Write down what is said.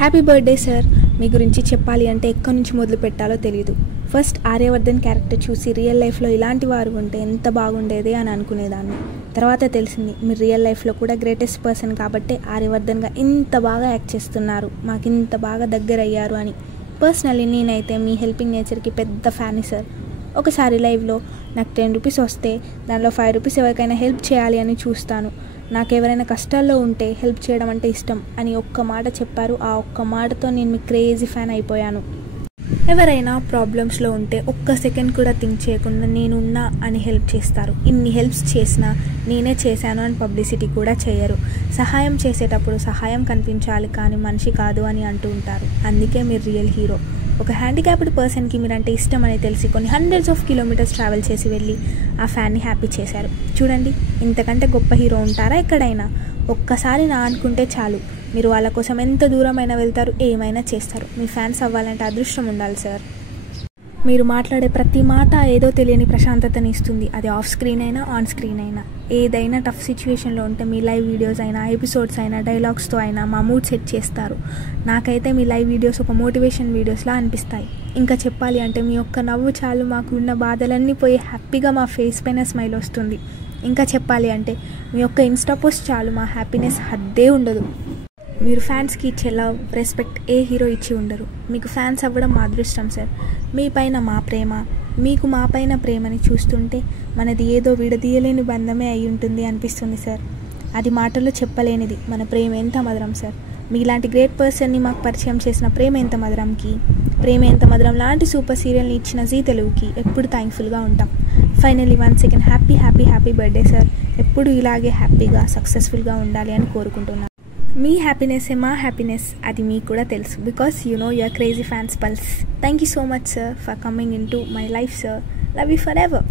Happy birthday sir. మీ గురించి చెప్పాలి అంటే ఎక్కడి నుంచి మొదలు పెట్టాలో తెలియదు. ఫస్ట్ ఆర్యవర్ధన్ క్యారెక్టర్ చూసి రియల్ లైఫ్లో ఇలాంటి వారు ఉంటే ఎంత బాగుండేది అని అనుకునేదాన్ని. తర్వాత తెలిసింది మీరు రియల్ లైఫ్లో కూడా గ్రేటెస్ట్ పర్సన్ కాబట్టి ఆర్యవర్ధన్గా ఇంత బాగా యాక్ట్ చేస్తున్నారు, మాకు ఇంత బాగా దగ్గర అయ్యారు అని. పర్సనల్లీ నేనైతే మీ హెల్పింగ్ నేచర్కి పెద్ద ఫ్యాన్ సార్. ఒకసారి లైవ్లో నాకు 10 రూపీస్ వస్తే దానిలో 5 రూపీస్ ఎవరికైనా హెల్ప్ చేయాలి అని చూస్తాను. నాకు ఎవరైనా కష్టాల్లో ఉంటే హెల్ప్ చేయడం అంటే ఇష్టం అని ఒక్క మాట చెప్పారు. ఆ ఒక్క మాటతో నేను మీ క్రేజీ ఫ్యాన్ అయిపోయాను. ఎవరైనా ప్రాబ్లమ్స్లో ఉంటే ఒక్క సెకండ్ కూడా థింక్ చేయకుండా నేనున్నా అని హెల్ప్ చేస్తారు. ఇన్ని హెల్ప్స్ చేసినా నేనే చేశాను అని పబ్లిసిటీ కూడా చేయరు. సహాయం చేసేటప్పుడు సహాయం కనిపించాలి కానీ మనిషి కాదు అని అంటూ ఉంటారు. అందుకే మీరు రియల్ హీరో. ఒక హ్యాండిక్యాప్డ్ పర్సన్కి మీరంటే ఇష్టం అని తెలిసి కొన్ని హండ్రెడ్స్ ఆఫ్ కిలోమీటర్స్ ట్రావెల్ చేసి వెళ్ళి ఆ ఫ్యాన్ని హ్యాపీ చేశారు. చూడండి, ఇంతకంటే గొప్ప హీరో ఉంటారా ఎక్కడైనా? ఒక్కసారి నా అనుకుంటే చాలు, మీరు వాళ్ళ కోసం ఎంత దూరమైనా వెళ్తారు, ఏమైనా చేస్తారు. మీ ఫ్యాన్స్ అవ్వాలంటే అదృష్టం ఉండాలి సార్. మీరు మాట్లాడే ప్రతి మాట ఏదో తెలియని ప్రశాంతతని ఇస్తుంది. అది ఆఫ్ స్క్రీన్ అయినా ఆన్ స్క్రీన్ అయినా. ఏదైనా టఫ్ సిచ్యువేషన్లో ఉంటే మీ లైవ్ వీడియోస్ అయినా ఎపిసోడ్స్ అయినా డైలాగ్స్తో అయినా మా మూడ్ సెట్ చేస్తారు. నాకైతే మీ లైవ్ వీడియోస్ ఒక మోటివేషన్ వీడియోస్లా అనిపిస్తాయి. ఇంకా చెప్పాలి అంటే మీ ఒక్క నవ్వు చాలు, మాకు ఉన్న బాధలన్నీ పోయి హ్యాపీగా మా ఫేస్ పైన స్మైల్ వస్తుంది. ఇంకా చెప్పాలి అంటే మీ ఒక్క ఇన్స్టా పోస్ట్ చాలు, మా హ్యాపీనెస్ హద్దే ఉండదు. మీరు ఫ్యాన్స్కి ఇచ్చే లవ్, రెస్పెక్ట్ ఏ హీరో ఇచ్చి ఉండరు. మీకు ఫ్యాన్స్ అవ్వడం మా అదృష్టం సార్. మీ పైన మా ప్రేమ, మీకు మా పైన ప్రేమని చూస్తుంటే మనది ఏదో విడదీయలేని బంధమే అయి ఉంటుంది అనిపిస్తుంది సార్. అది మాటల్లో చెప్పలేనిది. మన ప్రేమ ఎంత మధురం సార్. మీలాంటి గ్రేట్ పర్సన్ని మాకు పరిచయం చేసిన ప్రేమ ఎంత మధురంకి, ప్రేమ ఎంత మధురం లాంటి సూపర్ సీరియల్ని ఇచ్చిన జీ తెలుగుకి ఎప్పుడు థ్యాంక్ఫుల్గా ఉంటాం. Finally once again happy happy happy birthday sir. ఎప్పుడు ఇలాగే హ్యాపీగా సక్సెస్ఫుల్గా ఉండాలి అని కోరుకుంటున్నాను. మీ హ్యాపీనెస్సే మా హ్యాపీనెస్, అది మీకు కూడా తెలుసు. Because you know your crazy fans pulse. Thank you so much sir for coming in to my life sir. Love you for ever.